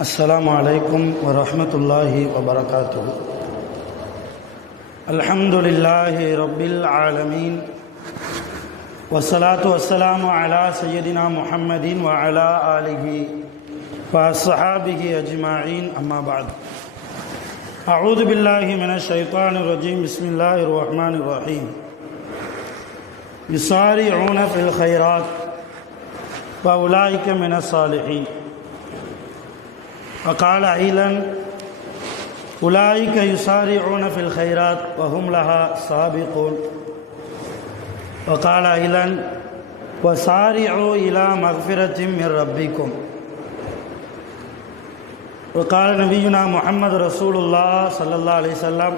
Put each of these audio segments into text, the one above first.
السلام عليكم ورحمة الله وبركاته. الحمد لله رب العالمين والصلاة والسلام على سيدنا محمد وعلى آله وصحابه أجمعين. أما بعد، أعوذ بالله من الشيطان الرجيم. بسم الله الرحمن الرحيم. يسارعون في الخيرات وأولئك من الصالحين. وقال أيضا: أولئك يسارعون في الخيرات وهم لها سابقون. وقال أيضا: وسارعوا إلى مغفرة من ربكم. وقال نبينا محمد رسول الله صلى الله عليه وسلم: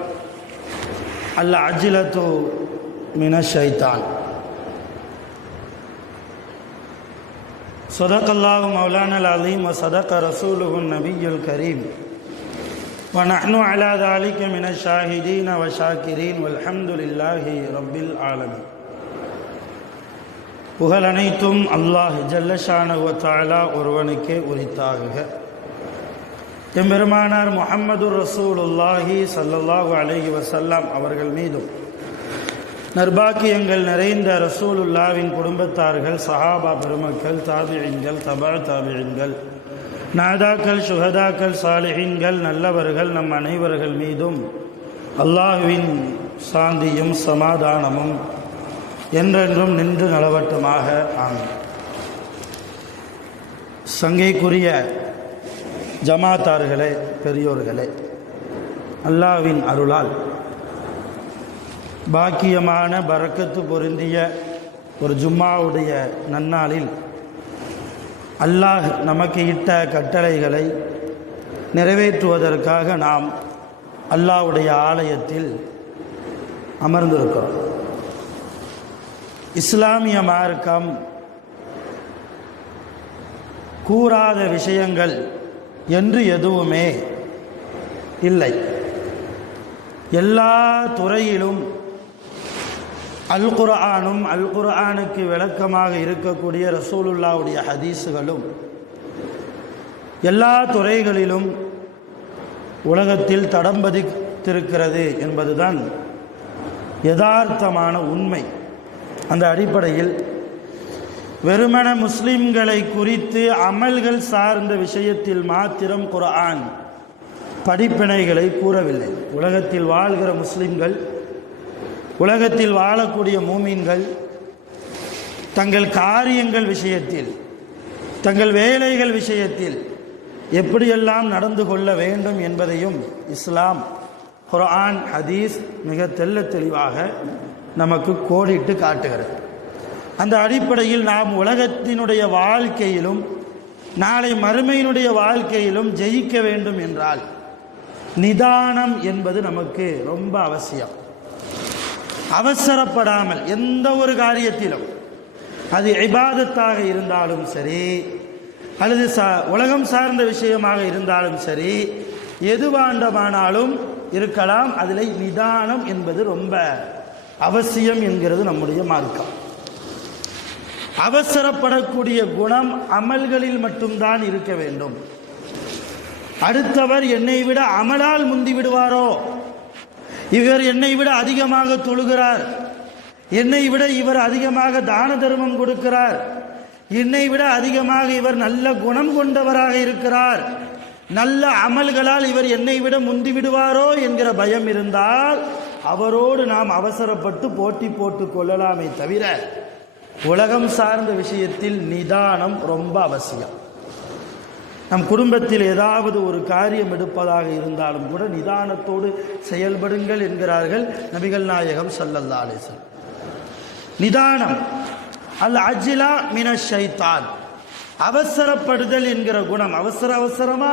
العجلة من الشيطان. صدق الله مولانا العظيم وصدق رسوله النبي الكريم ونحن على ذلك من الشاهدين والشاكرين والحمد لله رب العالمين. புகழ் அனைத்தும் அல்லாஹ் ஜல்ல ஷானஹு வ தஆலா ஒருவனுக்கே உரித்தாகுக. எம்பெருமானார் முஹம்மது ரசூலுல்லாஹி ஸல்லல்லாஹு அலைஹி வஸல்லம் அவர்கள் மீதும், நற்பாக்கியங்கள் நிறைந்த ரசூலுல்லாவின் குடும்பத்தார்கள், சஹாபா பெருமக்கள், தாபிஈன்கள், தபா தாபிஈன்கள், நாதாக்கள், சுஹதாக்கள், சாலிஹீன்கள், நல்லவர்கள் நம் அனைவர்கள் மீதும் அல்லாஹ்வின் சாந்தியும் சமாதானமும் என்றென்றும் நின்று நலவட்டமாக. ஆமீன். சங்கைக்குரிய ஜமாத்தார்களே, பெரியோர்களே, அல்லாஹ்வின் அருளால் பாக்கியமான பரக்கத்து பொருந்திய ஒரு ஜும்மாவுடைய நன்னாளில் அல்லாஹ் நமக்கு இட்ட கட்டளைகளை நிறைவேற்றுவதற்காக நாம் அல்லாஹ்வுடைய ஆலயத்தில் அமர்ந்திருக்கிறோம். இஸ்லாமிய மார்க்கம் கூறாத விஷயங்கள் என்று எதுவுமே இல்லை. எல்லா துறையிலும் அல் குர்ஆனும் அல் குர்ஆனுக்கு விளக்கமாக இருக்கக்கூடிய ரசூலுல்லாவுடைய ஹதீஸுகளும் எல்லா துறைகளிலும் உலகத்தில் தடம் பதித்திருக்கிறது என்பதுதான் யதார்த்தமான உண்மை. அந்த அடிப்படையில் வெறுமன முஸ்லிம்களை குறித்து அமல்கள் சார்ந்த விஷயத்தில் மாத்திரம் குர்ஆன் படிப்பினைகளை கூறவில்லை. உலகத்தில் வாழ்கிற முஸ்லிம்கள், உலகத்தில் வாழக்கூடிய மூமீன்கள் தங்கள் காரியங்கள் விஷயத்தில், தங்கள் வேலைகள் விஷயத்தில் எப்படியெல்லாம் நடந்து கொள்ள வேண்டும் என்பதையும் இஸ்லாம், குர்ஆன், ஹதீஸ் மிக தெள்ள தெளிவாக நமக்கு கோடிட்டு காட்டுகிறது. அந்த அடிப்படையில் நாம் உலகத்தினுடைய வாழ்க்கையிலும் நாளை மறுமையினுடைய வாழ்க்கையிலும் ஜெயிக்க வேண்டும் என்றால் நிதானம் என்பது நமக்கு ரொம்ப அவசியம். அவசரப்படாமல் எந்த ஒரு காரியத்திலும், அது இபாதத்தாக இருந்தாலும் சரி, அல்லது உலகம் சார்ந்த விஷயமாக இருந்தாலும் சரி, எதுவாண்டமானாலும் இருக்கலாம், அதில் நிதானம் என்பது ரொம்ப அவசியம் என்கிறது நம்முடைய மார்க்கம். அவசரப்படக்கூடிய குணம் அமல்களில் மட்டும்தான் இருக்க வேண்டும். அடுத்தவர் என்னை விட அமலால் முந்தி விடுவாரோ, இவர் என்னை விட அதிகமாக தொழுகிறார், என்னை விட இவர் அதிகமாக தான தர்மம் கொடுக்கிறார், என்னை விட அதிகமாக இவர் நல்ல குணம் கொண்டவராக இருக்கிறார், நல்ல அமல்களால் இவர் என்னை விட முந்தி விடுவாரோ என்கிற பயம் இருந்தால் அவரோடு நாம் அவசரப்பட்டு போட்டி போட்டு கொள்ளலாமே தவிர உலகம் சார்ந்த விஷயத்தில் நிதானம் ரொம்ப அவசியம். நம் குடும்பத்தில் ஏதாவது ஒரு காரியம் எடுப்பதாக இருந்தாலும் கூட நிதானத்தோடு செயல்படுங்கள் என்கிறார்கள் நபிகள் நாயகம் ஸல்லல்லாஹு அலைஹி வஸல்லம். நிதானம் அல் அஜ்லா மினஷ் ஷைத்தான். அவசரப்படுதல் என்கிற குணம், அவசரமா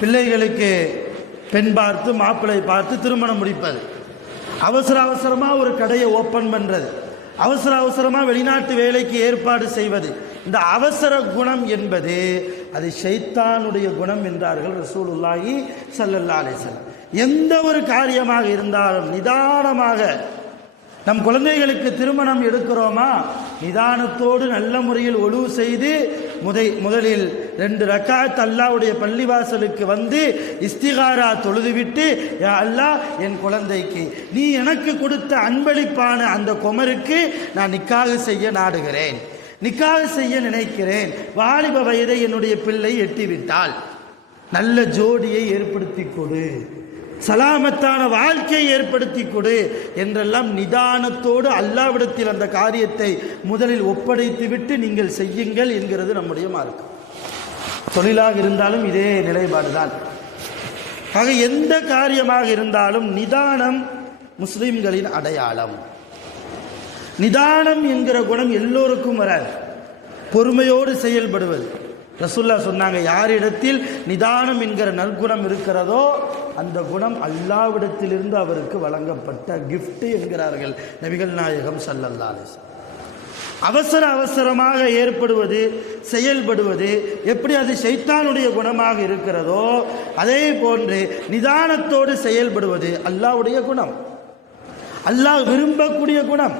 பிள்ளைகளுக்கு பெண் பார்த்து மாப்பிள்ளை பார்த்து திருமணம் முடிப்பது, அவசரமா ஒரு கடையை ஓப்பன் பண்றது, அவசரமா வெளிநாட்டு வேலைக்கு ஏற்பாடு செய்வது, இந்த அவசர குணம் என்பது அது ஷைத்தானுடைய குணம் என்றார்கள் ரசூலுல்லாஹி ஸல்லல்லாஹு அலைஹி வஸல்லம். எந்த ஒரு காரியமாக இருந்தாலும் நிதானமாக நம் குழந்தைகளுக்கு திருமணம் எடுக்கிறோமா, நிதானத்தோடு நல்ல முறையில் ஒழுவு செய்து முதலில் 2 ரக்காத் அல்லாஹ்வுடைய பள்ளிவாசலுக்கு வந்து இஸ்திகாரா தொழுதுவிட்டு, யா அல்லாஹ், என் குழந்தைக்கு நீ எனக்கு கொடுத்த அன்பளிப்பான அந்த குமருக்கு நான் நிக்காஹ் செய்ய நாடுகிறேன், நிக்காஹ் செய்ய நினைக்கிறேன், வாலிப வயதை என்னுடைய பிள்ளை எட்டிவிட்டால் நல்ல ஜோடியை ஏற்படுத்தி கொடு, சலாமத்தான வாழ்க்கையை ஏற்படுத்தி கொடு என்றெல்லாம் நிதானத்தோடு அல்லாஹ்விடத்தில் அந்த காரியத்தை முதலில் ஒப்படைத்து விட்டு நீங்கள் செய்யுங்கள் என்கிறது நம்முடைய மார்க்கம். தொழிலாக இருந்தாலும் இதே நிலைப்பாடுதான். ஆக எந்த காரியமாக இருந்தாலும் நிதானம் முஸ்லிம்களின் அடையாளம். நிதானம் என்கிற குணம் எல்லோருக்கும் வராது. பொறுமையோடு செயல்படுவது. ரசூல்லா சொன்னாங்க, யாரிடத்தில் நிதானம் என்கிற நற்குணம் இருக்கிறதோ அந்த குணம் அல்லாஹ்விடத்திலிருந்து அவருக்கு வழங்கப்பட்ட கிஃப்ட் என்கிறார்கள் நபிகள் நாயகம் ஸல்லல்லாஹு அலைஹி வஸல்லம். அவசர அவசரமாக ஏற்படுவது, செயல்படுவது எப்படி அது ஷைத்தானுடைய குணமாக இருக்கிறதோ அதே போன்று நிதானத்தோடு செயல்படுவது அல்லாஹ்வுடைய குணம், அல்லாஹ் விரும்பக்கூடிய குணம்.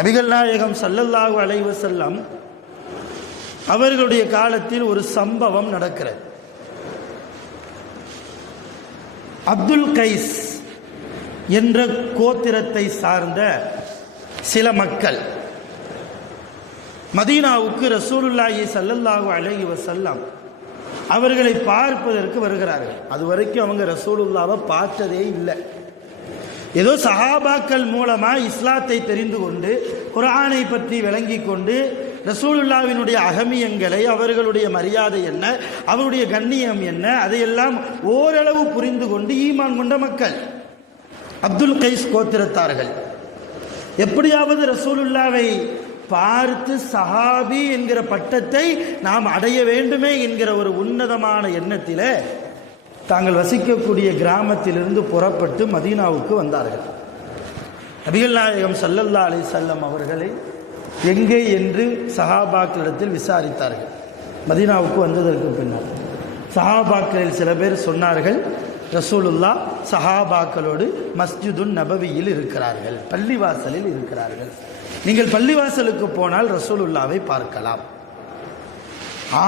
நபிகள் நாயகம் ஸல்லல்லாஹு அலைஹி வஸல்லம் அவர்களுடைய காலத்தில் ஒரு சம்பவம் நடக்கிறது. அப்துல் கைஸ் என்ற கோத்திரத்தை சார்ந்த சில மக்கள் மதீனாவுக்கு ரசூலுல்லாஹி ஸல்லல்லாஹு அலைஹி வஸல்லம் அவர்களை பார்ப்பதற்கு வருகிறார்கள். அதுவரைக்கும் அவங்க ரசூலுல்லாவை பார்த்ததே இல்லை. ஏதோ சஹாபாக்கள் மூலமா இஸ்லாத்தை தெரிந்து கொண்டு குர்ஆனை பற்றி விளங்கி கொண்டு ரசூலுல்லாவினுடைய அகமியங்களை, அவர்களுடைய மரியாதை என்ன, அவருடைய கண்ணியம் என்ன, அதையெல்லாம் ஓரளவு புரிந்து கொண்டு ஈமான் கொண்ட மக்கள் அப்துல் கைஸ் கோத்திரத்தார்கள். எப்படியாவது ரசூலுல்லாவை பார்த்து சஹாபி என்கிற பட்டத்தை நாம் அடைய வேண்டுமே என்கிற ஒரு உன்னதமான எண்ணத்திலே தாங்கள் வசிக்கக்கூடிய கிராமத்திலிருந்து புறப்பட்டு மதீனாவுக்கு வந்தார்கள். நபிகள் நாயகம் ஸல்லல்லாஹு அலைஹி வஸல்லம் அவர்களை எங்கே என்று சஹாபாக்களிடத்தில் விசாரித்தார்கள். மதீனாவுக்கு வந்ததற்கு பின்னர் சஹாபாக்களில் சில பேர் சொன்னார்கள், ரசூலுல்லா சஹாபாக்களோடு மஸ்ஜிதுன் நபவியில் இருக்கிறார்கள், பள்ளிவாசலில் இருக்கிறார்கள், நீங்கள் பள்ளிவாசலுக்கு போனால் ரசூலுல்லாவை பார்க்கலாம்.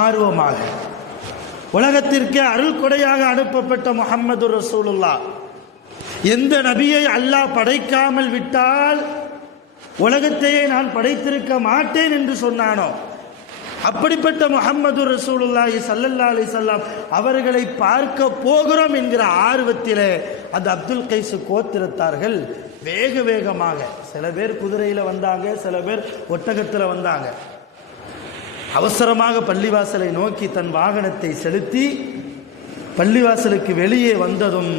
ஆர்வமாக உலகத்திற்கே அருள் கொடையாக அனுப்பப்பட்ட முஹம்மது ரசூலுல்லா, எந்த நபியை அல்லாஹ் படைக்காமல் விட்டால் உலகத்தையே நான் படைத்திருக்க மாட்டேன் என்று சொன்னானோ அப்படிப்பட்ட முஹம்மது ரசூலுல்லாஹி ஸல்லல்லாஹு அலைஹி வஸல்லம் அவர்களை பார்க்க போகிறோம் என்கிற ஆர்வத்திலே அந்த அப்துல் கைஸ் கோத்திரத்தார்கள் வேக வேகமாக, சில பேர் குதிரையில் வந்தாங்க, சில பேர் ஒட்டகத்தில் வந்தாங்க, அவசரமாக பள்ளிவாசலை நோக்கி தன் வாகனத்தை செலுத்தி பள்ளிவாசலுக்கு வெளியே வந்ததும்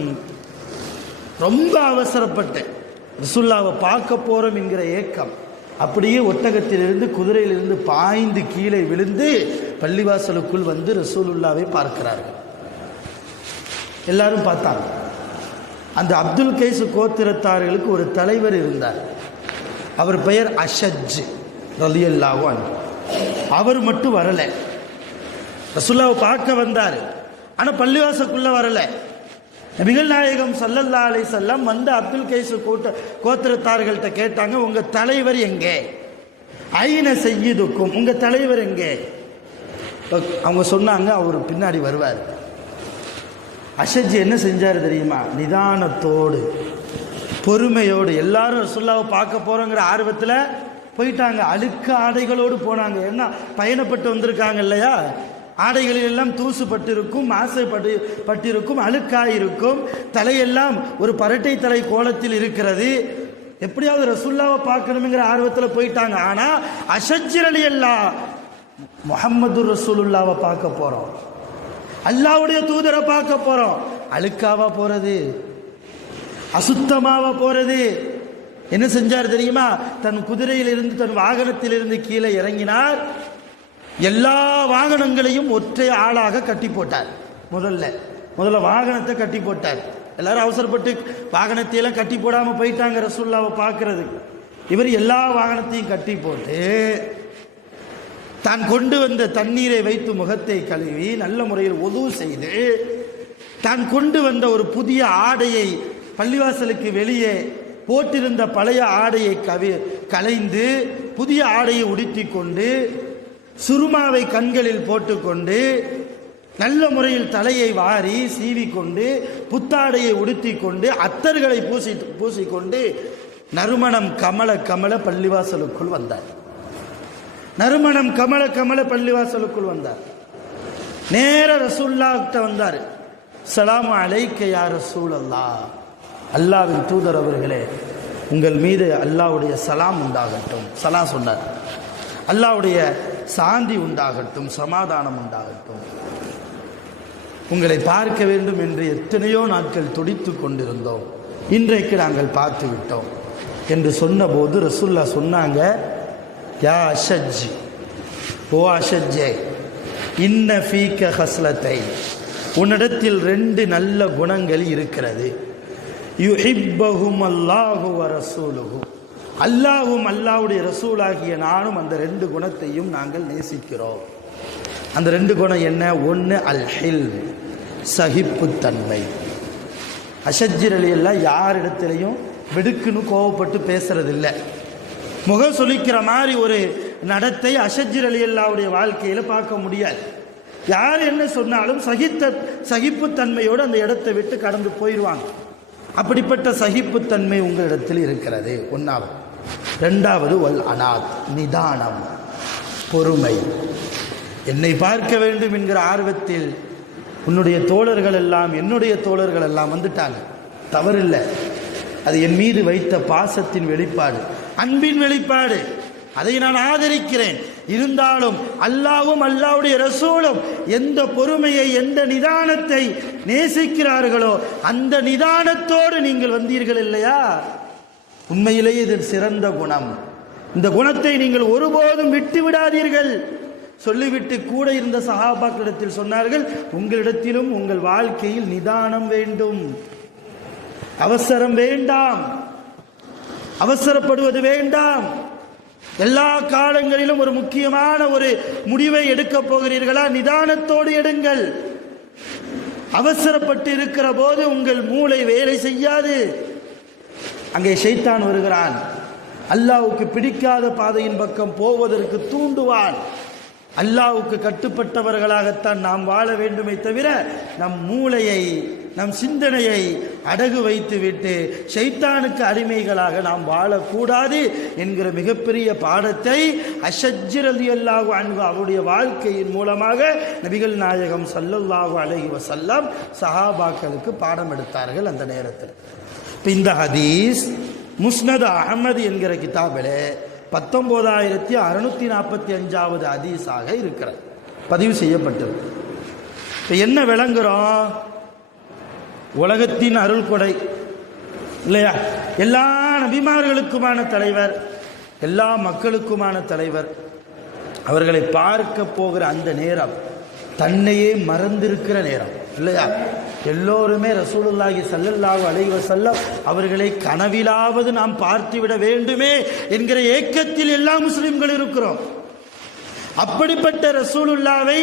ரொம்ப அவசரப்பட்டேன். ரசூலுல்லாவை பார்க்க போறோம் என்கிற ஏக்கம் அப்படியே ஒட்டகத்திலிருந்து குதிரையிலிருந்து பாய்ந்து கீழே விழுந்து பள்ளிவாசலுக்குள் வந்து ரசூலுல்லாவை பார்க்கிறார்கள். எல்லாரும் பார்த்தாங்க. அந்த அப்துல் கைஸ் கோத்திரத்தார்களுக்கு ஒரு தலைவர் இருந்தார். அவர் பெயர் அஷஜ் ரலியல்லாஹு அன்ஹு. அவர் மட்டும் வரல. ரசூலுல்லாவை பார்க்க வந்தார், ஆனால் பள்ளிவாசலுக்குள்ள வரல. நபிகள் நாயகம் ஸல்லல்லாஹு அலைஹி வஸல்லம் வந்து அப்துல் கைஸ் கோத்திரத்தார்கள்ட்ட கேட்டாங்க, உங்க தலைவர் எங்கே? ஐன சய்யிதுக்கும், உங்க தலைவர் எங்கே? அவங்க சொன்னாங்க, அவர் பின்னாடி வருவார். அஷஜ் என்ன செஞ்சார் தெரியுமா? நிதானத்தோடு பொறுமையோடு, எல்லாரும் ரசூலுல்லாவை பார்க்க போறோங்கிற ஆர்வத்தில் போயிட்டாங்க. அழுக்க ஆடைகளோடு போனாங்க. ஏன்னா பயணப்பட்டு வந்திருக்காங்க இல்லையா, ஆடைகளில் எல்லாம் தூசு பட்டிருக்கும், மாசுபட்டிருக்கும், அழுக்காயிருக்கும், தலையெல்லாம் ஒரு பரட்டை தலை கோலத்தில் இருக்கிறது. எப்படியாவது ரசூலுல்லாவை பார்க்கணுங்கிற ஆர்வத்தில் போயிட்டாங்க. ஆனால் அஷஜ் ரலியல்லாஹு முஹம்மது ரசூலுல்லாவை பார்க்க போறோம், அல்லாஹ்வுடைய தூதரை பார்க்க போறோம். அழுக்காவா போறது, அசுத்தமாவா போறது? என்ன செஞ்சார் தெரியுமா? தன் குதிரையிலிருந்து, தன் வாகனத்திலிருந்து கீழே இறங்கினார். எல்லா வாகனங்களையும் ஒற்றை ஆளாக கட்டி போட்டார். முதல்ல வாகனத்தை கட்டி போட்டார். எல்லாரும் அவசரப்பட்டு வாகனத்தையெல்லாம் கட்டி போடாமல் போயிட்டாங்க ரசூலுல்லாவை பார்க்கறதுக்கு. இவர் எல்லா வாகனத்தையும் கட்டி போட்டு தான் கொண்டு வந்த தண்ணீரை வைத்து முகத்தை கழுவி நல்ல முறையில் ஒது செய்து தான் கொண்டு வந்த ஒரு புதிய ஆடையை, பள்ளிவாசலுக்கு வெளியே போட்டிருந்த பழைய ஆடையை களைந்து புதிய ஆடையை உடுத்தி கொண்டு சுருமாவை கண்களில் போட்டுக்கொண்டு நல்ல முறையில் தலையை வாரி சீவிக்கொண்டு புத்தாடையை உடுத்தி கொண்டு அத்தர்களை பூசிக்கொண்டு நறுமணம் கமல கமல பள்ளிவாசலுக்குள் வந்தார். நறுமணம் கமல கமல பள்ளிவாசலுக்குள் வந்தார். நேர ரசூலுல்லாஹ்கிட்ட வந்தார். ஸலாமு அலைக்க யா ரசூலல்லாஹ், அல்லாஹ்வின் தூதர் அவர்களே, உங்கள் மீது அல்லாஹ்வுடைய சலாம் உண்டாகட்டும். சலாம் சொன்னார். அல்லாஹ்வுடைய சாந்தி உண்டாகட்டும், சமாதானம் உண்டாகட்டும். உங்களை பார்க்க வேண்டும் என்று எத்தனையோ நாட்கள் துடித்து கொண்டிருந்தோம், இன்றைக்கு நாங்கள் பார்த்து விட்டோம் என்று சொன்னபோது ரசூலுல்லாஹ் சொன்னாங்க, யா அஷஜ், ஓ அஷஜ்ஜே, இன்ன ஃபீக ஹஸ்லத்தை, உன்னிடத்தில் 2 நல்ல குணங்கள் இருக்கிறது. யுஹிப்பஹும் அல்லாஹு வ ரசூலுஹு, அல்லாஹ்வும் அல்லாஹ்வுடைய ரசூலாகிய நானும் அந்த 2 குணத்தையும் நாங்கள் நேசிக்கிறோம். அந்த 2 குணம் என்ன? ஒன்று அல் ஹில்ம், சகிப்புத்தன்மை. அஷஜ் ரலியல்லாஹு யாரிடத்திலையும் வெடுக்குன்னு கோவப்பட்டு பேசுறதில்லை. முகம் சொலிக்கிற மாதிரி ஒரு நடத்தை அஷஜ் ரலியல்லாஹுடைய வாழ்க்கையில் பார்க்க முடியாது. யார் என்ன சொன்னாலும் சகிப்புத்தன்மையோடு அந்த இடத்தை விட்டு கடந்து போயிடுவாங்க. அப்படிப்பட்ட சகிப்புத்தன்மை உங்களிடத்தில் இருக்கிறது. 1வது. 2வது வல் அனாத், நிதானம், பொறுமை. என்னை பார்க்க வேண்டும் என்கிற ஆர்வத்தில் உன்னுடைய தோழர்கள் எல்லாம், என்னுடைய தோழர்கள் எல்லாம் வந்துட்டாங்க, தவறில்லை. அது என் மீது வைத்த பாசத்தின் வெளிப்பாடு, அன்பின் வெளிப்பாடு. அதை நான் ஆதரிக்கிறேன். இருந்தாலும் அல்லாஹ்வும் அல்லாஹ்வுடைய ரசூலும் எந்த பொறுமையை, எந்த நிதானத்தை நேசிக்கிறார்களோ அந்த நிதானத்தோடு நீங்கள் வந்தீர்கள் இல்லையா, உண்மையிலேயே இது சிறந்த குணம். இந்த குணத்தை நீங்கள் ஒருபோதும் விட்டு விடாதீர்கள். சொல்லிவிட்டு கூட இருந்த சஹாபாக்களிடத்தில் சொன்னார்கள், உங்களிடத்திலும் உங்கள் வாழ்க்கையில் நிதானம் வேண்டும், அவசரம் வேண்டாம், அவசரப்படுவது வேண்டாம். எல்லா காலங்களிலும் ஒரு முக்கியமான ஒரு முடிவை எடுக்கப் போகிறீர்களா, நிதானத்தோடு எடுங்கள். அவசரப்பட்டு இருக்கிற போது உங்கள் மூளை வேலை செய்யாது. அங்கே ஷைத்தான் வருகிறான், அல்லாஹ்வுக்கு பிடிக்காத பாதையின் பக்கம் போவதற்கு தூண்டுவான். அல்லாஹ்வுக்கு கட்டுப்பட்டவர்களாகத்தான் நாம் வாழ வேண்டுமே தவிர நம் மூளையை, நம் சிந்தனையை அடகு வைத்துவிட்டு ஷைத்தானுக்கு அடிமைகளாக நாம் வாழக்கூடாது என்கிற மிகப்பெரிய பாடத்தை அஷஜ் ரலியல்லாஹு அன்ஹு அவருடைய வாழ்க்கையின் மூலமாக நபிகள் நாயகம் ஸல்லல்லாஹு அலைஹி வஸல்லம் சஹாபாக்களுக்கு பாடம் எடுத்தார்கள். அந்த நேரத்தில் இந்த ஹதீஸ் முஸ்னத் அஹ்மது என்கிற கிதாபிலே 19645வது ஹதீஸாக இருக்கிறது, பதிவு செய்யப்பட்டது. இப்போ என்ன விளங்குறோம்? உலகத்தின் அருள் கொடை இல்லையா, எல்லா நபிமார்களுக்குமான தலைவர், எல்லா மக்களுக்குமான தலைவர், அவர்களை பார்க்க போகிற அந்த நேரம் தன்னையே மறந்திருக்கிற நேரம் இல்லையா. எல்லோருமே ரசூலுல்லாஹி ஸல்லல்லாஹு அலைஹி வஸல்லம் அவர்களை கனவிலாவது நாம் பார்த்துவிட வேண்டுமே என்கிற ஏக்கத்தில் எல்லா முஸ்லிம்கள் இருக்கிறோம். அப்படிப்பட்ட ரசூலுல்லாவை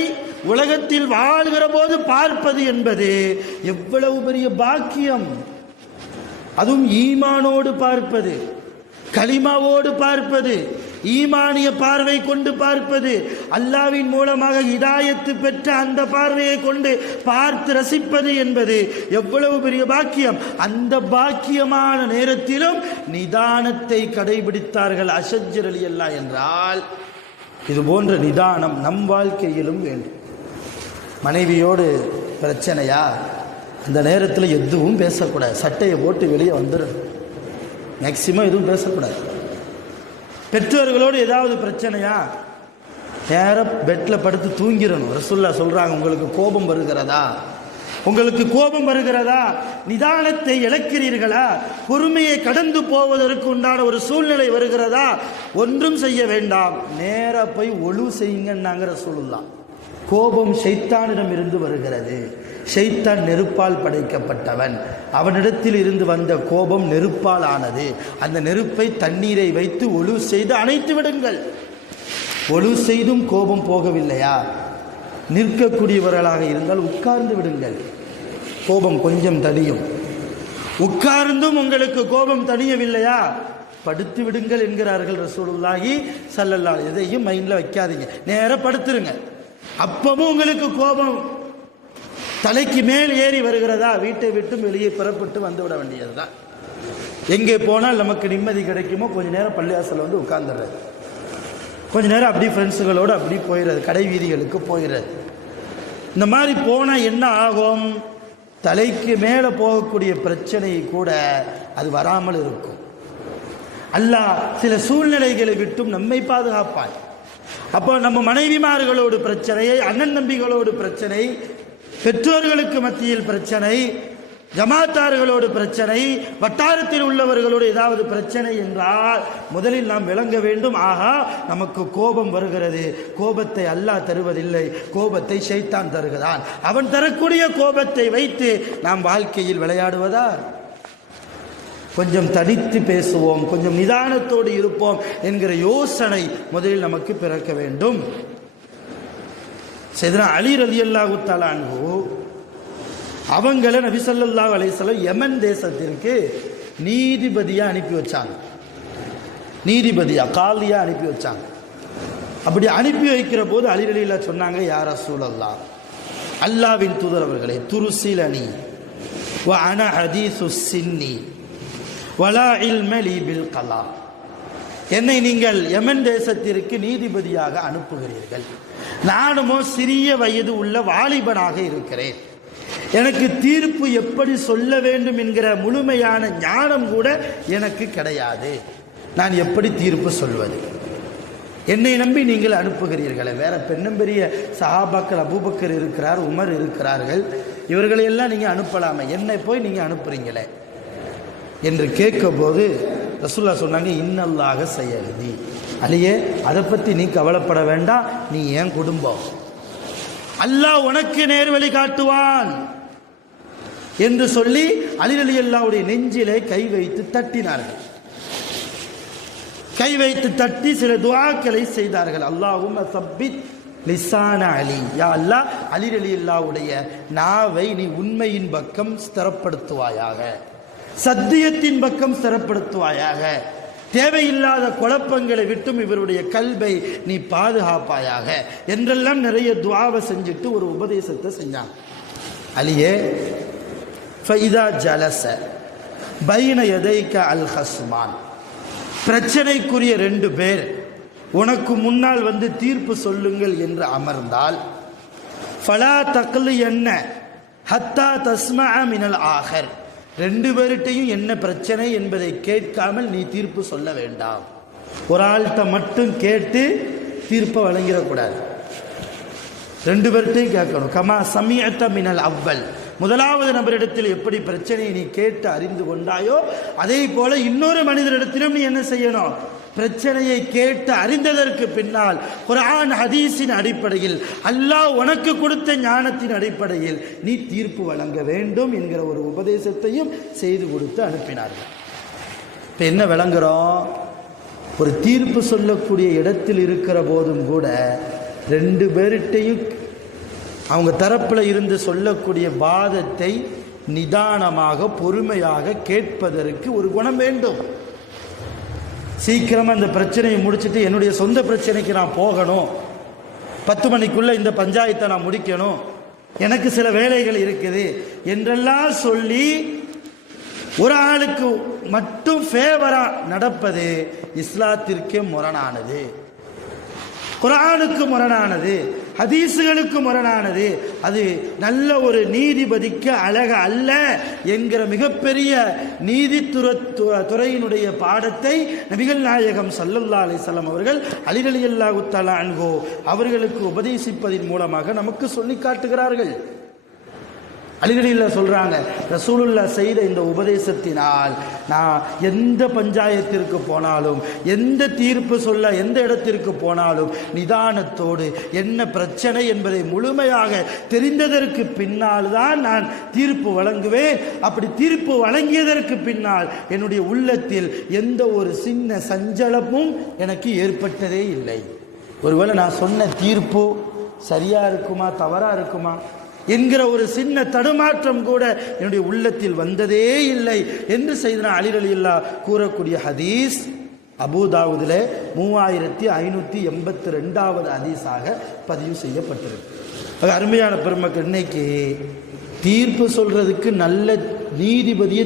உலகத்தில் வாழ்கிற போது பார்ப்பது என்பது எவ்வளவு பெரிய பாக்கியம். அதுவும் ஈமானோடு பார்ப்பது, கலிமாவோடு பார்ப்பது, ஈமானிய பார்வை கொண்டு பார்ப்பது, அல்லாஹ்வின் மூலமாக ஹிதாயத்து பெற்ற அந்த பார்வையை கொண்டு பார்த்து ரசிப்பது என்பது எவ்வளவு பெரிய பாக்கியம். அந்த பாக்கியமான நேரத்திலும் நிதானத்தை கடைபிடித்தார்கள் அஷஜ் ரலியல்லாஹு என்றால், இது போன்ற நிதானம் நம் வாழ்க்கையிலும் வேண்டும். மனைவியோடு பிரச்சனையா, அந்த நேரத்தில் எதுவும் பேசக்கூடாது, சட்டையை போட்டு வெளியே வந்துடும், மேக்சிமம் எதுவும் பேசக்கூடாது. பெற்றோர்களோடு ஏதாவது பிரச்சனையா, நேரம் பெட்டில் படுத்து தூங்கிடணும். ரசூலுல்லாஹ் சொல்றாங்க, உங்களுக்கு கோபம் வருகிறதா, உங்களுக்கு கோபம் வருகிறதா, நிதானத்தை இழக்கிறீர்களா, பொறுமையை கடந்து போவதற்கு உண்டான ஒரு சூழ்நிலை வருகிறதா, ஒன்றும் செய்ய வேண்டாம், நேரா போய் ஒழு செய்யுங்கன்னாங்க ரசூலுல்லாஹ். கோபம் ஷைத்தானிடம் இருந்து வருகிறது. ஷைத்தான் நெருப்பால் படைக்கப்பட்டவன், அவனிடத்தில் இருந்து வந்த கோபம் நெருப்பால் ஆனது. அந்த நெருப்பை தண்ணீரை வைத்து ஒழு செய்து அணைத்து விடுங்கள். ஒழு செய்தும் கோபம் போகவில்லையா, நிற்கக்கூடியவர்களாக இருந்தால் உட்கார்ந்து விடுங்கள், கோபம் கொஞ்சம் தணியும். உட்கார்ந்தும் உங்களுக்கு கோபம் தணியவில்லையா, படுத்து விடுங்கள் என்கிறார்கள் ரசூலுல்லாஹி ஸல்லல்லாஹு அலைஹி. எதையும் மைண்டில் வைக்காதீங்க, நேராக படுத்துருங்க. அப்பவும் உங்களுக்கு கோபம் தலைக்கு மேல் ஏறி வருகிறதா, வீட்டை விட்டு வெளியே புறப்பட்டு வந்து விட வேண்டியது தான். எங்கே போனால் நமக்கு நிம்மதி கிடைக்குமோ கொஞ்ச நேரம் பள்ளிவாசலில் வந்து உட்கார்ந்துடுறது, கொஞ்ச நேரம் அப்படி ஃப்ரெண்ட்ஸுகளோடு அப்படி போயிடுறது, கடை வீதிகளுக்கு போயிடுறது. இந்த மாதிரி போனால் என்ன ஆகும், தலைக்கு மேலே போகக்கூடிய பிரச்சனை கூட அது வராமல் இருக்கும். அல்லாஹ் சில சூழ்நிலைகளை விட்டும் நம்மை பாதுகாப்பாய். அப்போ நம்ம மனைவிமார்களோடு பிரச்சனை, அண்ணன் தம்பிகளோடு பிரச்சனை, பெற்றோர்களுக்கு மத்தியில் பிரச்சனை, ஜமாத்தார்களோடு பிரச்சனை, வட்டாரத்தில் உள்ளவர்களோடு ஏதாவது பிரச்சனை என்றால் முதலில் நாம் விளங்க வேண்டும், ஆகா நமக்கு கோபம் வருகிறது, கோபத்தை அல்லாஹ் தருவதில்லை, கோபத்தை ஷைத்தான் தருகிறான். அவன் தரக்கூடிய கோபத்தை வைத்து நாம் வாழ்க்கையில் விளையாடுவதா? கொஞ்சம் தனித்து பேசுவோம், கொஞ்சம் நிதானத்தோடு இருப்போம் என்கிற யோசனை முதலில் நமக்கு பிறக்க வேண்டும். சையதுனா அலி ரலியல்லாஹு தஆலா அன்ஹு அவங்கள நபி ஸல்லல்லாஹு அலைஹி வஸல்லம் யமன் தேசத்திற்கு நீதிபதியா அனுப்பி வச்சாங்க. நீதிபதியா காலியா அனுப்பி வச்சாங்க. அப்படி அனுப்பி வைக்கிற போது அலி ரலியல்லாஹு சொன்னாங்க, யா ரசூலல்லாஹ், அல்லாஹ்வின் தூதர் அவர்களே, துர்சிலனி வ அன ஹதீஸு சின்னி வலா இல்ம லீ பில் கலா. என்னை நீங்கள் யமன் தேசத்திற்கு நீதிபதியாக அனுப்புகிறீர்கள், நானுமோ சிறிய வயது உள்ள வாலிபனாக இருக்கிறேன், எனக்கு தீர்ப்பு எப்படி சொல்ல வேண்டும் என்கிற முழுமையான ஞானம் கூட எனக்கு கிடையாது, நான் எப்படி தீர்ப்பு சொல்வது? என்னை நம்பி நீங்கள் அனுப்புகிறீர்களே, வேற பெண்ணும் பெரிய சஹாபாக்கள் அபூபக்கர் இருக்கிறார், உமர் இருக்கிறார்கள், இவர்களையெல்லாம் நீங்கள் அனுப்பலாமே, என்னை போய் நீங்கள் அனுப்புறீங்களே என்று கேட்கும்போது ரசூலுல்லாஹ் சொன்னாங்க, இன்னல்லாஹ சயஹ்தி. அலியே, அதை பற்றி நீ கவலைப்பட வேண்டாம், நீ என் குடும்பம், அல்லாஹ் உனக்கு நேர்வழி காட்டுவான் என்று சொல்லி அலி ரலியல்லாஹுடைய நெஞ்சிலே கை வைத்து தட்டினார்கள். கை வைத்து தட்டி சில துஆக்களை செய்தார்கள். அல்லாஹும்ம சப்பித் லிசான அலி, யா அல்லாஹ், அலி ரலியல்லாஹுடைய நாவை நீ உண்மையின் பக்கம் ஸ்திரப்படுத்துவாயாக, சத்தியத்தின் பக்கம் ஸ்திரப்படுத்துவாயாக, தேவையில்லாத குழப்பங்களை விட்டும் இவருடைய கல்வை நீ பாதுகாப்பாயாக என்றெல்லாம் நிறைய துஆவை செஞ்சுட்டு ஒரு உபதேசத்தை செஞ்சாங்க. அலியே, ஃபைதா ஜலஸ பைன யதைக அல் ஹஸ்மான், பிரச்சனைக்குரிய ரெண்டு பேர் உனக்கு முன்னால் வந்து தீர்ப்பு சொல்லுங்கள் என்று அமர்ந்தால், ஃபலா தக்லி என்ன ஹத்தா தஸ்மஅ மினல் ஆஹர், ரெண்டு பேர்கிட்டையும் என்ன பிரச்சனை என்பதை கேட்காமல் நீ தீர்ப்பு சொல்ல வேண்டாம். ஒரு ஆள்கிட்ட மட்டும் கேட்டு தீர்ப்பை வழங்கிடக்கூடாது, ரெண்டு பேர்கிட்டையும் கேட்கணும். கமா சமிஅத மினல் அவ்வல், முதலாவது நபரிடத்தில் எப்படி பிரச்சனையை நீ கேட்டு அறிந்து கொண்டாயோ அதே போல இன்னொரு மனிதரிடத்திலும் நீ என்ன செய்யணும், பிரச்சனையை கேட்டு அறிந்ததற்கு பின்னால் குர்ஆன் ஹதீஸின் அடிப்படையில், அல்லாஹ் உனக்கு கொடுத்த ஞானத்தின் அடிப்படையில் நீ தீர்ப்பு வழங்க வேண்டும் என்கிற ஒரு உபதேசத்தையும் செய்து கொடுத்து அனுப்பினார்கள். இப்போ என்ன விளங்குறோம், ஒரு தீர்ப்பு சொல்லக்கூடிய இடத்தில் இருக்கிற போதும் கூட ரெண்டு பேர்கிட்டையும் அவங்க தரப்பில் இருந்து சொல்லக்கூடிய வாதத்தை நிதானமாக பொறுமையாக கேட்பதற்கு ஒரு குணம் வேண்டும். சீக்கிரமாக இந்த பிரச்சனையை முடிச்சுட்டு என்னுடைய சொந்த பிரச்சனைக்கு நான் போகணும், 10 மணிக்குள்ளே இந்த பஞ்சாயத்தை நான் முடிக்கணும், எனக்கு சில வேலைகள் இருக்குது என்றெல்லாம் சொல்லி ஒரு ஆளுக்கு மட்டும் ஃபேவராக நடப்பது இஸ்லாத்திற்கே முரணானது, குர்ஆனுக்கு முரணானது, ஹதீஸுகளுக்கு முரணானது. அது நல்ல ஒரு நீதிபதிக்கு அழகு அல்ல என்கிற மிகப்பெரிய நீதித்துறையினுடைய பாடத்தை நபிகள் நாயகம் ஸல்லல்லாஹு அலைஹி வஸல்லம் அவர்கள் அலி ரலியல்லாஹு தஆலா அன்ஹு அவர்களுக்கு உபதேசிப்பதின் மூலமாக நமக்கு சொல்லி காட்டுகிறார்கள். அலி ரலியல்லாஹு சொல்றாங்க, ரசூலுல்லாஹ் செய்த இந்த உபதேசத்தினால் நான் எந்த பஞ்சாயத்திற்கு போனாலும், எந்த தீர்ப்பு சொல்ல எந்த இடத்திற்கு போனாலும் நிதானத்தோடு என்ன பிரச்சனை என்பதை முழுமையாக தெரிந்ததற்கு பின்னால் தான் நான் தீர்ப்பு வழங்குவேன். அப்படி தீர்ப்பு வழங்கியதற்கு பின்னால் என்னுடைய உள்ளத்தில் எந்த ஒரு சின்ன சஞ்சலமும் எனக்கு ஏற்பட்டதே இல்லை. ஒருவேளை நான் சொன்ன தீர்ப்பு சரியா இருக்குமா தவறா இருக்குமா என்கிற ஒரு சின்ன தடுமாற்றம் கூட என்னுடைய உள்ளத்தில் வந்ததே இல்லை என்று செய்தனா அலி ரலியல்லாஹு கூறக்கூடிய ஹதீஸ் அபூதாவுதில் 3582வது ஹதீஸாக பதிவு செய்யப்பட்டிருக்கு. அருமையான பெருமக்கள், இன்னைக்கு தீர்ப்பு சொல்றதுக்கு நல்ல நீதிபதியை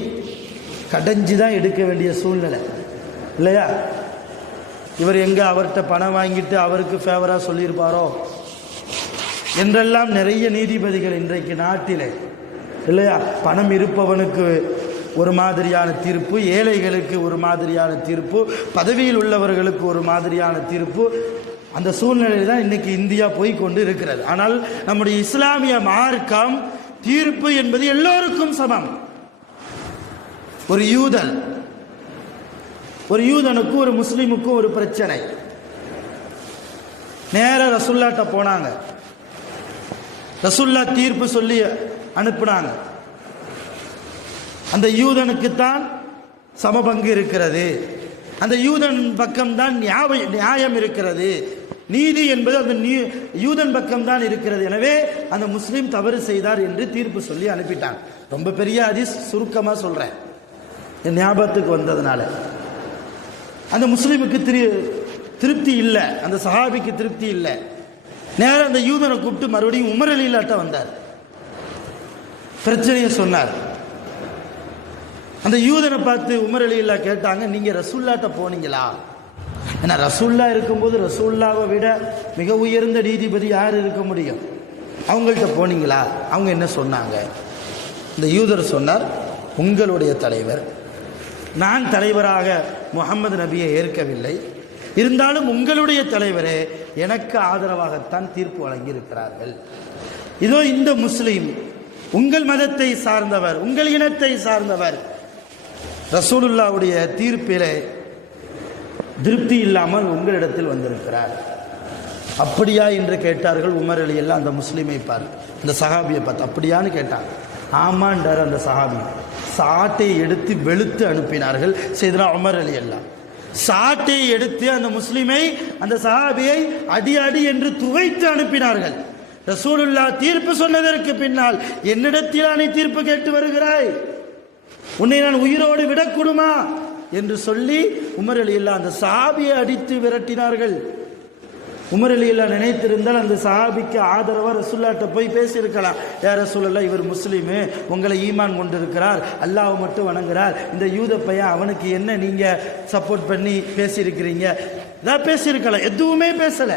கடைஞ்சி தான் எடுக்க வேண்டிய சூழ்நிலை இல்லையா? இவர் எங்க அவர்கிட்ட பணம் வாங்கிட்டு அவருக்கு ஃபேவரா சொல்லியிருப்பாரோ என்றெல்லாம் நிறைய நீதிபதிகள் இன்றைக்கு நாட்டிலே இல்லையா? பணம் இருப்பவனுக்கு ஒரு மாதிரியான தீர்ப்பு, ஏழைகளுக்கு ஒரு மாதிரியான தீர்ப்பு, பதவியில் உள்ளவர்களுக்கு ஒரு மாதிரியான தீர்ப்பு. அந்த சூழ்நிலையில் தான் இன்னைக்கு இந்தியா போய்கொண்டு இருக்கிறது. ஆனால் நம்முடைய இஸ்லாமிய மார்க்கம் தீர்ப்பு என்பது எல்லோருக்கும் சமம். ஒரு யூதனுக்கும் ஒரு முஸ்லிமுக்கும் ஒரு பிரச்சனை, நேர ரசூல்லாட்ட போனாங்க. ரசூல்லா தீர்ப்பு சொல்லி அனுப்புனாங்க. அந்த யூதனுக்குத்தான் சமபங்கு இருக்கிறது, அந்த யூதன் பக்கம்தான் நியாயம் இருக்கிறது, நீதி என்பது அந்த யூதன் பக்கம்தான் இருக்கிறது. எனவே அந்த முஸ்லீம் தவறு செய்தார் என்று தீர்ப்பு சொல்லி அனுப்பிட்டாங்க. ரொம்ப பெரிய ஹதீஸ், சுருக்கமாக சொல்றேன் என் ஞாபகத்துக்கு வந்ததுனால. அந்த முஸ்லீமுக்கு திருப்தி இல்லை, அந்த சஹாபிக்கு திருப்தி இல்லை. நேரம் அந்த யூதனை கூப்பிட்டு மறுபடியும் உமர் அலிலாட்ட வந்தார், பிரச்சனையை சொன்னார். அந்த யூதனை பார்த்து உமர் அலிலா கேட்டாங்க, நீங்க ரசூல்லாட்ட போனீங்களா? ஏன்னா ரசூல்லா இருக்கும்போது ரசூல்லாவை விட மிக உயர்ந்த நீதிபதி யார் இருக்க முடியும்? அவங்கள்ட்ட போனீங்களா? அவங்க என்ன சொன்னாங்க? இந்த யூதர் சொன்னார், உங்களுடைய தலைவர், நான் தலைவராக முகமது நபியை ஏற்கவில்லை, இருந்தாலும் உங்களுடைய தலைவரே எனக்கு ஆதரவாகத்தான் தீர்ப்பு வழங்கியிருக்கிறார்கள். இதோ இந்த முஸ்லீம் உங்கள் மதத்தை சார்ந்தவர், உங்கள் இனத்தை சார்ந்தவர், ரசூலுல்லாவுடைய தீர்ப்பிலே திருப்தி இல்லாமல் உங்களிடத்தில் வந்திருக்கிறார். அப்படியா என்று கேட்டார்கள் உமர் அலி எல்லாம். அந்த முஸ்லீமை பார்த்து, இந்த சஹாபியை பார்த்து அப்படியான்னு கேட்டாங்க. ஆமாண்டார் அந்த சஹாபி. சாட்டை எடுத்து வெளுத்து அனுப்பினார்கள் செய்தனா உமர் அலி எல்லாம். சாட்டை எடுத்து அந்த முஸ்லிமை, அந்த சஹாபியை அடி அடி என்று துவைத்து அனுப்பினார்கள். ரசூலுல்லாஹ் தீர்ப்பு சொன்னதற்கு பின்னால் என்னிடத்தில் நீ தீர்ப்பு கேட்டு வருகிறாய், உன்னை நான் உயிரோடு விடக்கூடுமா என்று சொல்லி உமர் அலியல்லாஹ் அந்த சஹாபியை அடித்து விரட்டினார்கள். உமர் அலியல்லாஹ் நினைத்திருந்தால் அந்த சஹாபிக்கு ஆதரவா ரசூலுல்லாஹ்ட்ட போய் பேசியிருக்கலாம். யா ரசூலுல்லாஹ், இவர் முஸ்லீமு, உங்களை ஈமான் கொண்டிருக்கிறார், அல்லாஹ் மட்டும் வணங்குறார், இந்த யூத பையன் அவனுக்கு என்ன நீங்க சப்போர்ட் பண்ணி பேசியிருக்கிறீங்க, இதான் பேசியிருக்கலாம். எதுவுமே பேசல.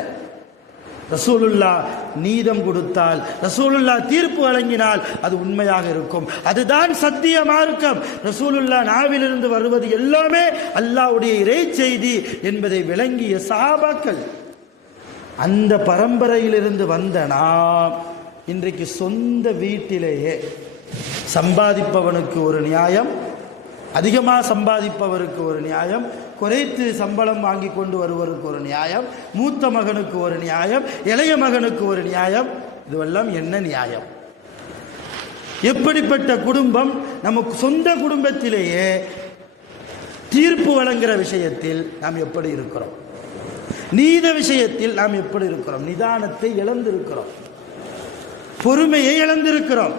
ரசூலுல்லாஹ் நீதம் கொடுத்தால், ரசூலுல்லாஹ் தீர்ப்பு வழங்கினால் அது உண்மையாக இருக்கும். அதுதான் சத்திய மார்க்கம். ரசூலுல்லாஹ் நாவிலிருந்து வருவது எல்லாமே அல்லாஹ்வுடைய இறை செய்தி என்பதை விளங்கிய சஹாபாக்கள். அந்த பரம்பரையிலிருந்து வந்த நாம் இன்றைக்கு சொந்த வீட்டிலேயே சம்பாதிப்பவனுக்கு ஒரு நியாயம், அதிகமாக சம்பாதிப்பவருக்கு ஒரு நியாயம், குறைத்து சம்பளம் வாங்கி கொண்டு வருவதற்கு ஒரு நியாயம், மூத்த மகனுக்கு ஒரு நியாயம், இளைய மகனுக்கு ஒரு நியாயம். இதுவெல்லாம் என்ன நியாயம்? எப்படிப்பட்ட குடும்பம்? நமக்கு சொந்த குடும்பத்திலேயே தீர்ப்பு வழங்குகிற விஷயத்தில் நாம் எப்படி இருக்கிறோம்? நீத விஷயத்தில் நாம் எப்படி இருக்கிறோம்? நிதானத்தை இழந்திருக்கிறோம், பொறுமையை இழந்திருக்கிறோம்.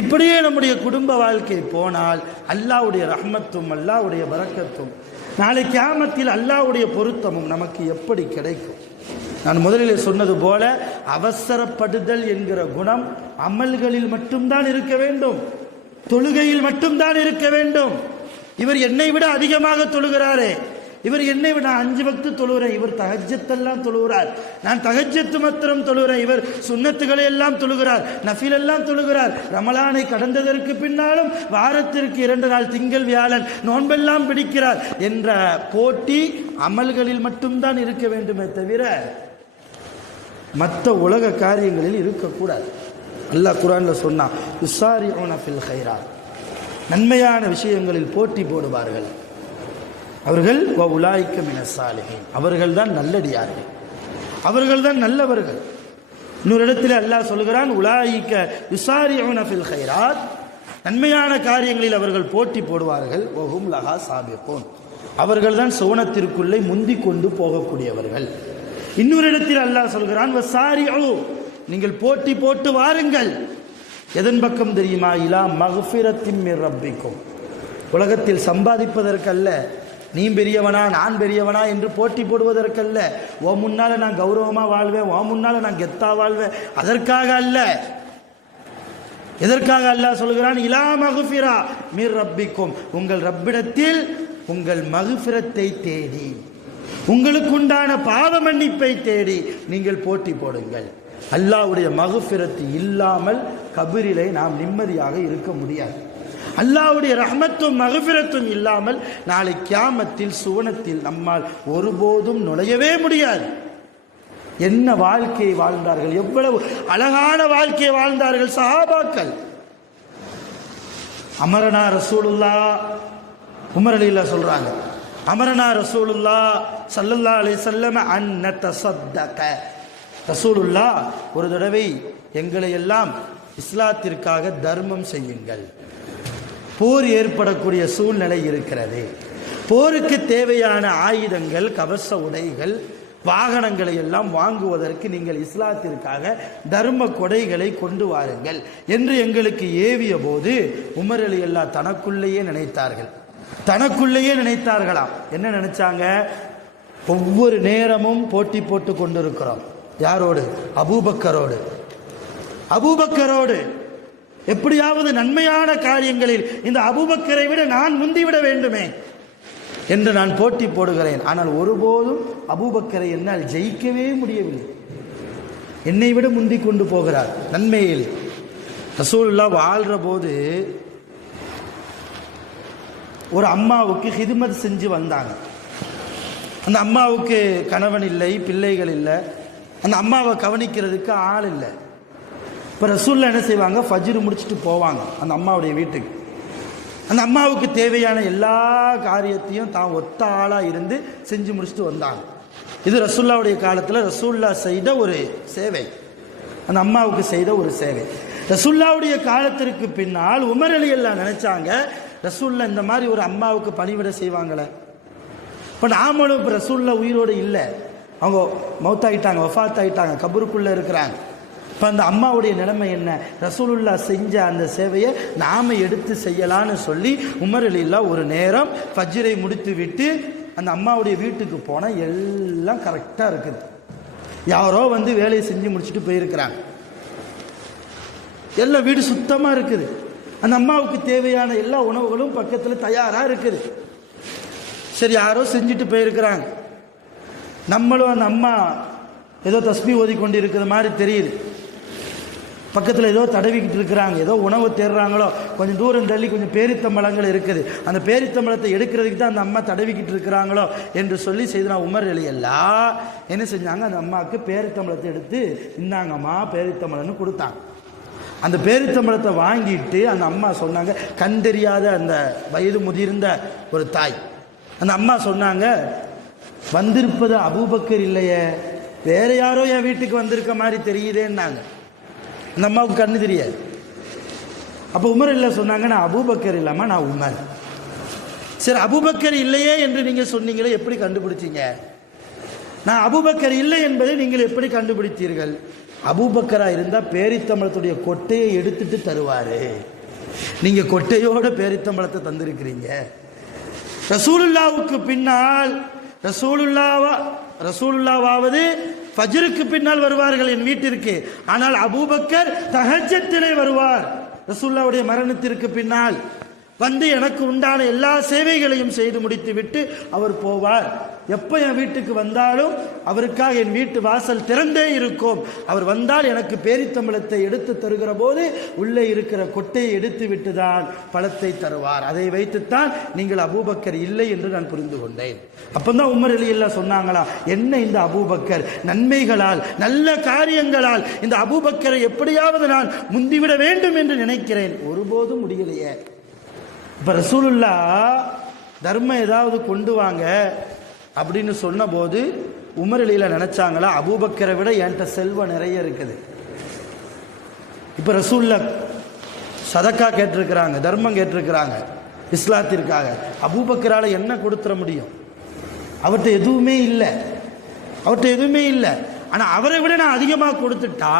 இப்படியே நம்முடைய குடும்ப வாழ்க்கை போனால் அல்லாஹ்வுடைய ரஹ்மத்தும் அல்லாஹ்வுடைய பரக்கத்தும் நாளை கியாமத்தில் அல்லாஹ்வுடைய பொருத்தமும் நமக்கு எப்படி கிடைக்கும்? நான் முதலில் சொன்னது போல அவசரப்படுதல் என்கிற குணம் அமல்களில் மட்டும்தான் இருக்க வேண்டும், தொழுகையில் மட்டும்தான் இருக்க வேண்டும். இவர் என்னை விட அதிகமாக தொழுகிறாரே, இவர் என்னை விட 5 வக்து தொழுகிறேன், இவர் தஹஜ்ஜத்தெல்லாம் தொழுகிறார், நான் தஹஜ்ஜத்து மாத்திரம் தொழுகிறேன், இவர் சுன்னத்துகளை எல்லாம் தொழுகிறார், நஃபில் எல்லாம் தொழுகிறார், ரமலானை கடந்ததற்கு பின்னாலும் வாரத்திற்கு 2 நாள் திங்கள் வியாழன் நோன்பெல்லாம் பிடிக்கிறார் என்ற போட்டி அமல்களில் மட்டும்தான் இருக்க வேண்டுமே தவிர மற்ற உலக காரியங்களில் இருக்கக்கூடாது. அல்லாஹ் குர்ஆன்ல சொன்னான், யுஸாரிஊன ஃபில் கைராத், நன்மையான விஷயங்களில் போட்டி போடுவார்கள் அவர்கள். உலாயிக்க மினஸ் சாலிஹீன், அவர்கள் தான் நல்லடியார்கள், அவர்கள் தான் நல்லவர்கள். இன்னொரு இடத்துல அல்லாஹ் சொல்கிறான், உலாயிக்க யுஸாரிஊன ஃபில் கைராத், நன்மையான காரியங்களில் அவர்கள் போட்டி போடுவார்கள். வஹும் லஹா சாபிகூன், அவர்கள் தான் சுவனத்திற்குள்ளே முந்தி கொண்டு போகக்கூடியவர்கள். இன்னொரு இடத்தில் அல்லாஹ் சொல்கிறான், வஸாரிஊ நீங்கள் போட்டி போட்டு வாருங்கள். எதன் பக்கம் தெரியுமா? இலா மக்ஃபிரத்தின் மிர் ரப்பிக்கும். உலகத்தில் சம்பாதிப்பதற்கல்ல, நீ பெரியவனா நான் பெரியவனா என்று போட்டி போடுவதற்கல்ல, ஓ முன்னால நான் கௌரவமாக வாழ்வேன், ஓ முன்னால நான் கெத்தா வாழ்வேன், அதற்காக அல்ல. எதற்காக அல்லாஹ் சொல்கிறான்? இலா மக்ஃபிரா மிர் ரப்பிக்கும், உங்கள் ரப்பிடத்தில் உங்கள் மக்ஃபிரத்தை தேடி, உங்களுக்கு உண்டான பாவ மன்னிப்பை தேடி நீங்கள் போட்டி போடுங்கள். அல்லாஹ்வுடைய மக்ஃபிரத்து இல்லாமல் கபரிலே நாம் நிம்மதியாக இருக்க முடியாது. அல்லாஹ்வுடைய ரஹ்மத்தும் மக்ஃபிரத்தும் இல்லாமல் நாளை கியாமத்தில் சுவனத்தில் நம்மால் ஒருபோதும் நுழையவே முடியாது. என்ன வாழ்க்கையை வாழ்ந்தார்கள், எவ்வளவு அழகான வாழ்க்கையை வாழ்ந்தார்கள் சஹாபாக்கள். அமரனா ரசூலுல்லாஹ், உமர் ரலியல்லாஹு சொல்றாங்க, அமரனா ரசூலுல்லாஹ் ஸல்லல்லாஹு அலைஹி வஸல்லம் அன் நதஸத்தக. ரசூலுல்லாஹ் ஒரு தடவை எங்களை எல்லாம் இஸ்லாத்திற்காக தர்மம் செய்யுங்கள், போர் ஏற்படக்கூடிய சூழ்நிலை இருக்கிறது, போருக்கு தேவையான ஆயுதங்கள், கவச உடைகள், வாகனங்களை எல்லாம் வாங்குவதற்கு நீங்கள் இஸ்லாத்திற்காக தர்ம கொடைகளை கொண்டு வாருங்கள் என்று எங்களுக்கு ஏவிய போது உமர் ரலியல்லாஹு தனக்குள்ளேயே நினைத்தார்களாம். என்ன நினைச்சாங்க? ஒவ்வொரு நேரமும் போட்டி போட்டு கொண்டிருக்கிறோம். யாரோடு? அபூபக்கரோடு. எப்படியாவது நன்மையான காரியங்களில் இந்த அபூபக்கரை விட நான் முந்திவிட வேண்டுமே என்று நான் போட்டி போடுகிறேன். ஆனால் ஒருபோதும் அபூபக்கரை என்னால் ஜெயிக்கவே முடியவில்லை. என்னை விட முந்தி கொண்டு போகிறார் நன்மையில். ரசூலுல்லாஹ் வாழ்கிற போது ஒரு அம்மாவுக்கு ஹிதுமத் செஞ்சு வந்தாங்க. அந்த அம்மாவுக்கு கணவன் இல்லை, பிள்ளைகள் இல்லை, அந்த அம்மாவை கவனிக்கிறதுக்கு ஆள் இல்லை. இப்போ ரசூலுல்லாஹ் என்ன செய்வாங்க? ஃபஜ்ர் முடிச்சுட்டு போவாங்க அந்த அம்மாவுடைய வீட்டுக்கு. அந்த அம்மாவுக்கு தேவையான எல்லா காரியத்தையும் தான் ஒத்த ஆளாக இருந்து செஞ்சு முடிச்சுட்டு வந்தாங்க. இது ரசூலுல்லாஹ்வுடைய காலத்தில் ரசூலுல்லாஹ் செய்த ஒரு சேவை, அந்த அம்மாவுக்கு செய்த ஒரு சேவை. ரசூலுல்லாஹ்வுடைய காலத்திற்கு பின்னால் உமர் ரலியல்லாஹு நினைச்சாங்க, ரசூலுல்லாஹ் இந்த மாதிரி ஒரு அம்மாவுக்கு பணிவிட செய்வாங்களே, இப்போ நாமளும் இப்போ ரசூலுல்லாஹ் உயிரோடு இல்லை, அவங்க மௌத்தாயிட்டாங்க, வஃபாத் ஆயிட்டாங்க, கபருக்குள்ளே இருக்கிறாங்க. இப்போ அந்த அம்மாவுடைய நிலைமை என்ன? ரசூலுல்லாஹ் செஞ்ச அந்த சேவையை நாம் எடுத்து செய்யலான்னு சொல்லி உமர் ரலியல்லாஹு ஒரு நேரம் ஃபஜ்ரை முடித்து விட்டு அந்த அம்மாவுடைய வீட்டுக்கு போனால் எல்லாம் கரெக்டாக இருக்குது. யாரோ வந்து வேலையை செஞ்சு முடிச்சுட்டு போயிருக்கிறாங்க, எல்லாம் வீடு சுத்தமாக இருக்குது, அந்த அம்மாவுக்கு தேவையான எல்லா உணவுகளும் பக்கத்தில் தயாராக இருக்குது. சரி, யாரோ செஞ்சுட்டு போயிருக்கிறாங்க. நம்மளும் அந்த அம்மா ஏதோ தஸ்பீஹ் ஓதி கொண்டு இருக்கிற மாதிரி தெரியுது. பக்கத்தில் ஏதோ தடவிக்கிட்டு இருக்கிறாங்க, ஏதோ உணவு தேடுறாங்களோ. கொஞ்சம் தூரம் தள்ளி கொஞ்சம் பேரித்தம்பழங்கள் இருக்குது, அந்த பேரித்தம்பழத்தை எடுக்கிறதுக்கு தான் அந்த அம்மா தடவிக்கிட்டு இருக்கிறாங்களோ என்று சொல்லி செய்தனா உமர் ரலியல்லாஹு என்ன செஞ்சாங்க? அந்த அம்மாவுக்கு பேரித்தம்பழத்தை எடுத்து இந்தாங்கம்மா பேரித்தம்பழம்னு கொடுத்தாங்க. அந்த பேரித்தம்பழத்தை வாங்கிட்டு அந்த அம்மா சொன்னாங்க, கண் தெரியாத அந்த வயது முதிர்ந்த ஒரு தாய், அந்த அம்மா சொன்னாங்க, வந்திருப்பது அபூபக்கர் இல்லையே, வேற யாரோ என் வீட்டுக்கு வந்திருக்க மாதிரி தெரியுதேன்னாங்க. அந்த அம்மாவுக்கு கண்ணு தெரியாது. அப்போ உமர் இல்லை சொன்னாங்க, நான் அபூபக்கர் இல்லாமல் நான் உமர். சரி, அபூபக்கர் இல்லையே என்று நீங்கள் சொன்னீங்களே, எப்படி கண்டுபிடிச்சீங்க? நான் அபூபக்கர் இல்லை என்பதை நீங்கள் எப்படி கண்டுபிடித்தீர்கள்? அபூபக்கராக இருந்தால் பேரித்தம்பளத்துடைய கொட்டையை எடுத்துட்டு தருவார், நீங்கள் கொட்டையோட பேரித்தம்பளத்தை தந்திருக்கிறீங்க. ரசூலுல்லாவுக்கு பின்னால் ரசூலுல்லாவாவது ஃபஜ்ருக்கு பின்னால் வருவார்கள் என் வீட்டிற்கு. ஆனால் அபூபக்கர் தஹஜ்ஜத்திலே வருவார். ரசூலுல்லாவுடைய மரணத்திற்கு பின்னால் வந்து எனக்கு உண்டான எல்லா சேவைகளையும் செய்து முடித்து விட்டு அவர் போவார். எப்போ என் வீட்டுக்கு வந்தாலும் அவருக்காக என் வீட்டு வாசல் திறந்தே இருக்கும். அவர் வந்தால் எனக்கு பேரித்தம்பழத்தை எடுத்து தருகிற போது உள்ளே இருக்கிற கொட்டையை எடுத்து விட்டு தான் பழத்தை தருவார். அதை வைத்துத்தான் நீங்கள் அபூபக்கர் இல்லை என்று நான் புரிந்து கொண்டேன். அப்போதான் உமர் ரலியல்லாஹு சொன்னாங்களா, என்ன இந்த அபூபக்கர் நன்மைகளால் நல்ல காரியங்களால் இந்த அபூபக்கரை எப்படியாவது நான் முந்திவிட வேண்டும் என்று நினைக்கிறேன், ஒருபோதும் முடியலையே. இப்போ ரசூலுல்லாஹ் தர்மம் ஏதாவது கொண்டு வாங்க அப்படின்னு சொன்னபோது உமர் ரலியல்லாஹு நினைச்சாங்களா, அபூபக்கரை விட என்கிட்ட செல்வம் நிறைய இருக்குது. இப்போ ரசூலுல்லாஹ் சதக்கா கேட்டிருக்கிறாங்க, தர்மம் கேட்டிருக்கிறாங்க இஸ்லாத்திற்காக. அபூபக்கரால் என்ன கொடுத்துட முடியும்? அவர்கிட்ட எதுவுமே இல்லை. ஆனால் அவரை விட நான் அதிகமாக கொடுத்துட்டா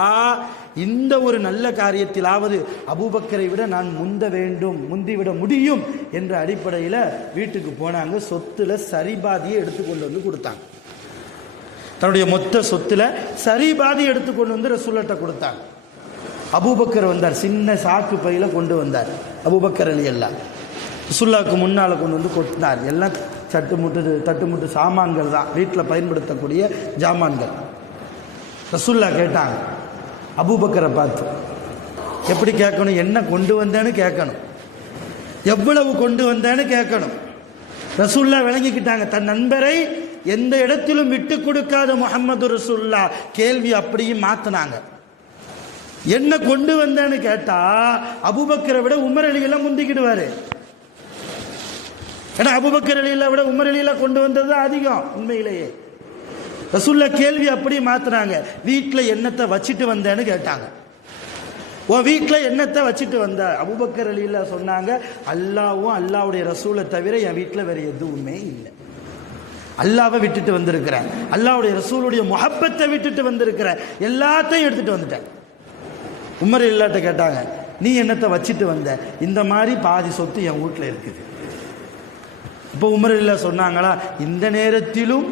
இந்த ஒரு நல்ல காரியத்திலாவது அபூபக்கரை விட நான் முந்திவிட முடியும் என்ற அடிப்படையில் வீட்டுக்கு போனாங்க. சொத்துல சரிபாதியை எடுத்துக்கொண்டு வந்து கொடுத்தாங்க. தன்னுடைய மொத்த சொத்துல சரிபாதி எடுத்துக்கொண்டு வந்து ரசூலுல்லாஹ்ட்ட கொடுத்தாங்க. அபூபக்கர் வந்தார், சின்ன சாக்கு பையில கொண்டு வந்தார். அபூபக்கர் ரலியல்லாஹு ரசூலுல்லாஹ்வுக்கு முன்னால் கொண்டு வந்து கொட்டினார். எல்லாம் தட்டுமுட்டு சாமான்கள் தான், வீட்டில் பயன்படுத்தக்கூடிய ஜாமான்கள். ரசூலுல்லாஹ் கேட்டாங்க அபூபக்கரை பார்த்து, எப்படி கேட்கணும்? என்ன கொண்டு வந்தேன்னு கேட்கணும், எவ்வளவு கொண்டு வந்தேன்னு கேட்கணும். ரசூலுல்லாஹ் விளங்கிக்கிட்டாங்க, தன் நண்பரை எந்த இடத்திலும் விட்டு கொடுக்காத முஹம்மது ரசூலுல்லாஹ் கேள்வி அப்படியும் மாத்தினாங்க. என்ன கொண்டு வந்தேன்னு கேட்டா அபூபக்கரை விட உமர் அலியெல்லாம் முந்திக்கிடுவாரு. ஏன்னா அபூபக்கர் அலியை விட உமர் அலியெல்லாம் கொண்டு வந்தது அதிகம். உண்மையிலேயே ரசூலுல்லாஹ் கேள்வி அப்படியே மாத்தினாங்க. வீட்டில் என்னத்தை வச்சுட்டு வந்தேன்னு கேட்டாங்க. உன் வீட்டில் என்னத்தை வச்சுட்டு வந்த? அபூபக்கர் ரலியல்லாஹு சொன்னாங்க, அல்லாஹ்வும் அல்லாஹ்வுடைய ரசூலை தவிர என் வீட்டில் வேற எதுவுமே இல்லை. அல்லாஹ்வை விட்டுட்டு வந்திருக்கிறேன், அல்லாஹ்வுடைய ரசூலுடைய முஹப்பத்தை விட்டுட்டு வந்திருக்கிறேன், எல்லாத்தையும் எடுத்துட்டு வந்துட்டேன். உமர் ரலியல்லாஹு கேட்டாங்க, நீ என்னத்தை வச்சுட்டு வந்த? இந்த மாதிரி பாதி சொத்து என் வீட்டில் இருக்குது. இப்போ உமர் ரலியல்லாஹு சொன்னாங்களா, இந்த நேரத்திலும்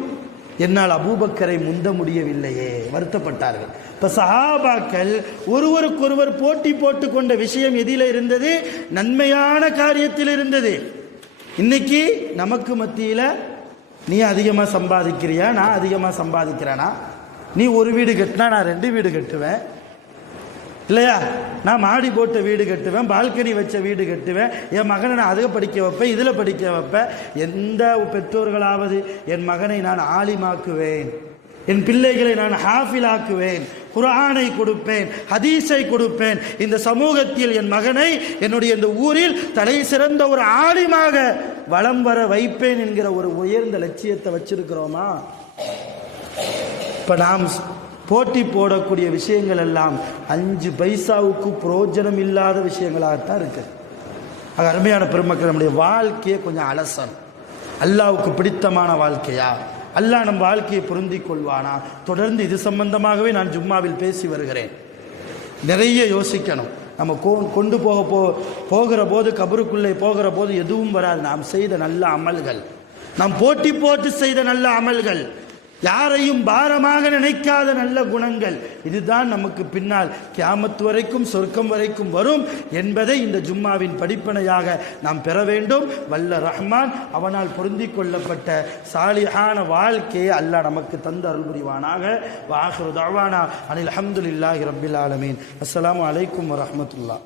என்னால் அபூபக்கரை முந்த முடியவில்லையே, வருத்தப்பட்டார்கள். இப்போ சஹாபாக்கள் ஒருவருக்கொருவர் போட்டி போட்டு கொண்ட விஷயம் எதில் இருந்தது? நன்மையான காரியத்தில் இருந்தது. இன்னைக்கு நமக்கு மத்தியில் நீ அதிகமாக சம்பாதிக்கிறியா, நான் அதிகமாக சம்பாதிக்கிறேனா? நீ ஒரு வீடு கட்டினா நான் 2 வீடு கட்டுவேன் இல்லையா? நான் மாடி போட்ட வீடு கட்டுவேன், பால்கனி வச்ச வீடு கட்டுவேன், என் மகனை நான் அதில் படிக்க வைப்பேன், இதில் படிக்க வைப்பேன். எந்த பெற்றோர்களாவது என் மகனை நான் ஆலிமாக்குவேன், என் பிள்ளைகளை நான் ஹாஃபிலாக்குவேன், குர்ஆனை கொடுப்பேன், ஹதீஸை கொடுப்பேன், இந்த சமூகத்தில் என் மகனை என்னுடைய இந்த ஊரில் தலை சிறந்த ஒரு ஆலிமாக வலம் வர வைப்பேன் என்கிற ஒரு உயர்ந்த லட்சியத்தை வச்சிருக்கிறோமா? இப்போ நாம் போட்டி போடக்கூடிய விஷயங்கள் எல்லாம் 5 பைசாவுக்கு புரோஜனம் இல்லாத விஷயங்களாகத்தான் இருக்கு. அருமையான பெருமக்கள், நம்முடைய வாழ்க்கையை கொஞ்சம் அலசணும். அல்லாஹ்வுக்கு பிடித்தமான வாழ்க்கையா? அல்லாஹ் நம் வாழ்க்கையை பொருந்தி கொள்வானா? தொடர்ந்து இது சம்பந்தமாகவே நான் ஜும்மாவில் பேசி வருகிறேன். நிறைய யோசிக்கணும். நம்ம கொண்டு போகிற போது, கபருக்குள்ளே போகிற போது எதுவும் வராது. நாம் செய்த நல்ல அமல்கள், நாம் போட்டி போட்டு செய்த நல்ல அமல்கள், யாரையும் பாரமாக நினைக்காத நல்ல குணங்கள், இதுதான் நமக்கு பின்னால் கியாமத் வரைக்கும் சொர்க்கம் வரைக்கும் வரும் என்பதை இந்த ஜும்மாவின் படிப்பனையாக நாம் பெற வேண்டும். வல்ல ரஹ்மான் அவனால் பொருந்தி கொள்ளப்பட்ட சாலிஹான வாழ்க்கையை அல்லாஹ் நமக்கு தந்து அருள் புரிவானாக. வ ஆகிரு தஅவானா அனில் ஹம்துலில்லாஹி ரப்பில் ஆலமீன். அஸ்ஸலாமு அலைக்கும் வரஹ்மத்துல்லாஹ்.